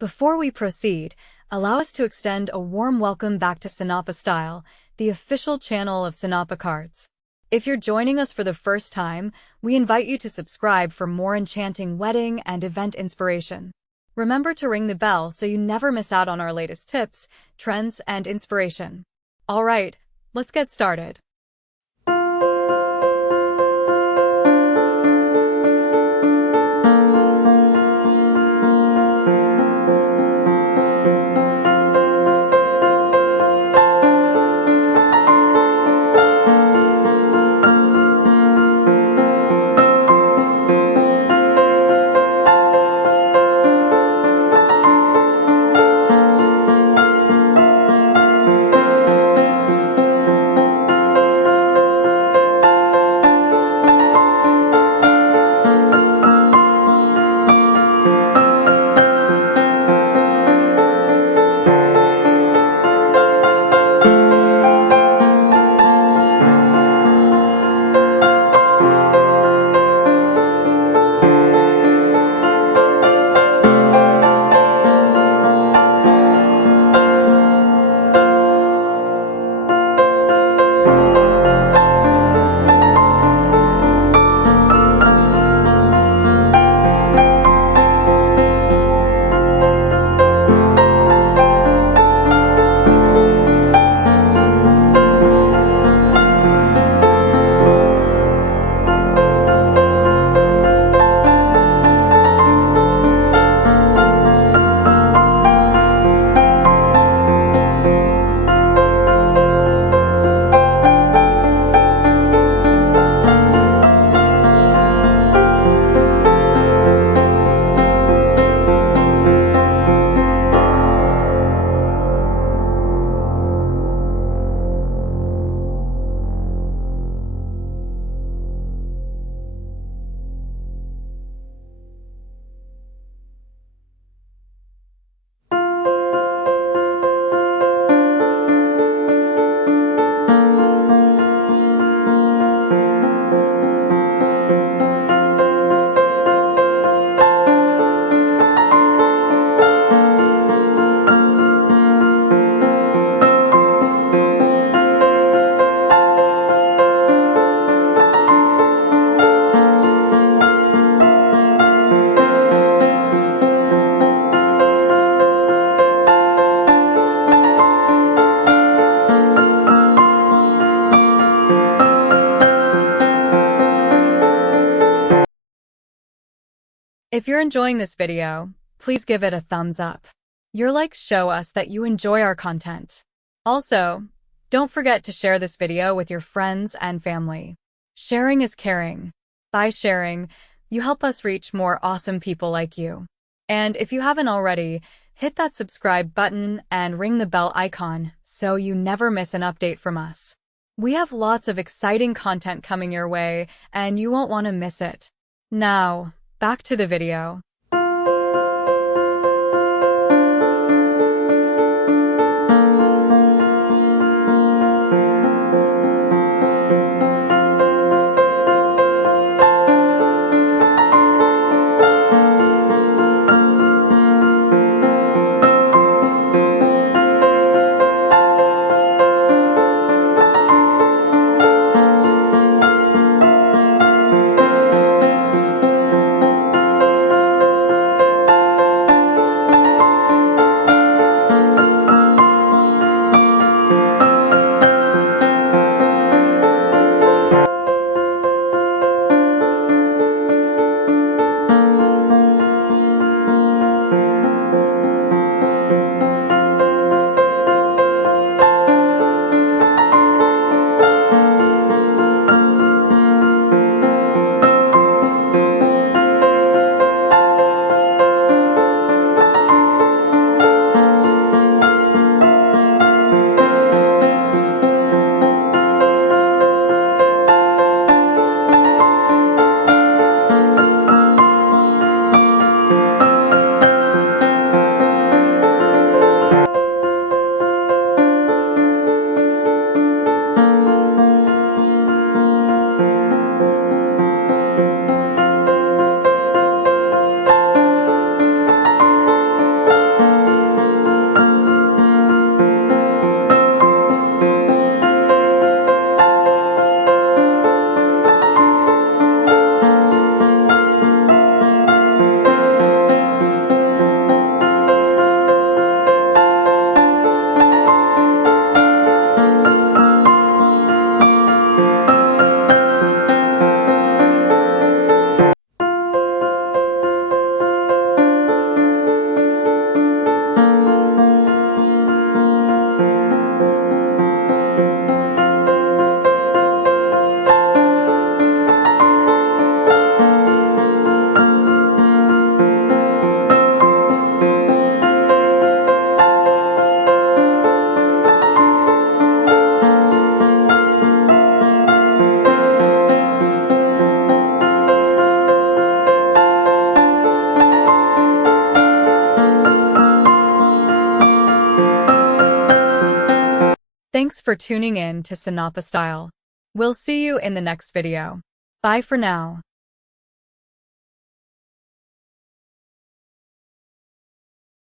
Before we proceed, allow us to extend a warm welcome back to Senapa Style, the official channel of Senapa Cards. If you're joining us for the first time, we invite you to subscribe for more enchanting wedding and event inspiration. Remember to ring the bell so you never miss out on our latest tips, trends, and inspiration. All right, let's get started. If you're enjoying this video, please give it a thumbs up. Your likes show us that you enjoy our content. Also, don't forget to share this video with your friends and family. Sharing is caring. By sharing, you help us reach more awesome people like you. And if you haven't already, hit that subscribe button and ring the bell icon so you never miss an update from us. We have lots of exciting content coming your way, and you won't want to miss it. Now, back to the video. Thanks for tuning in to Senapa Style. We'll see you in the next video. Bye for now.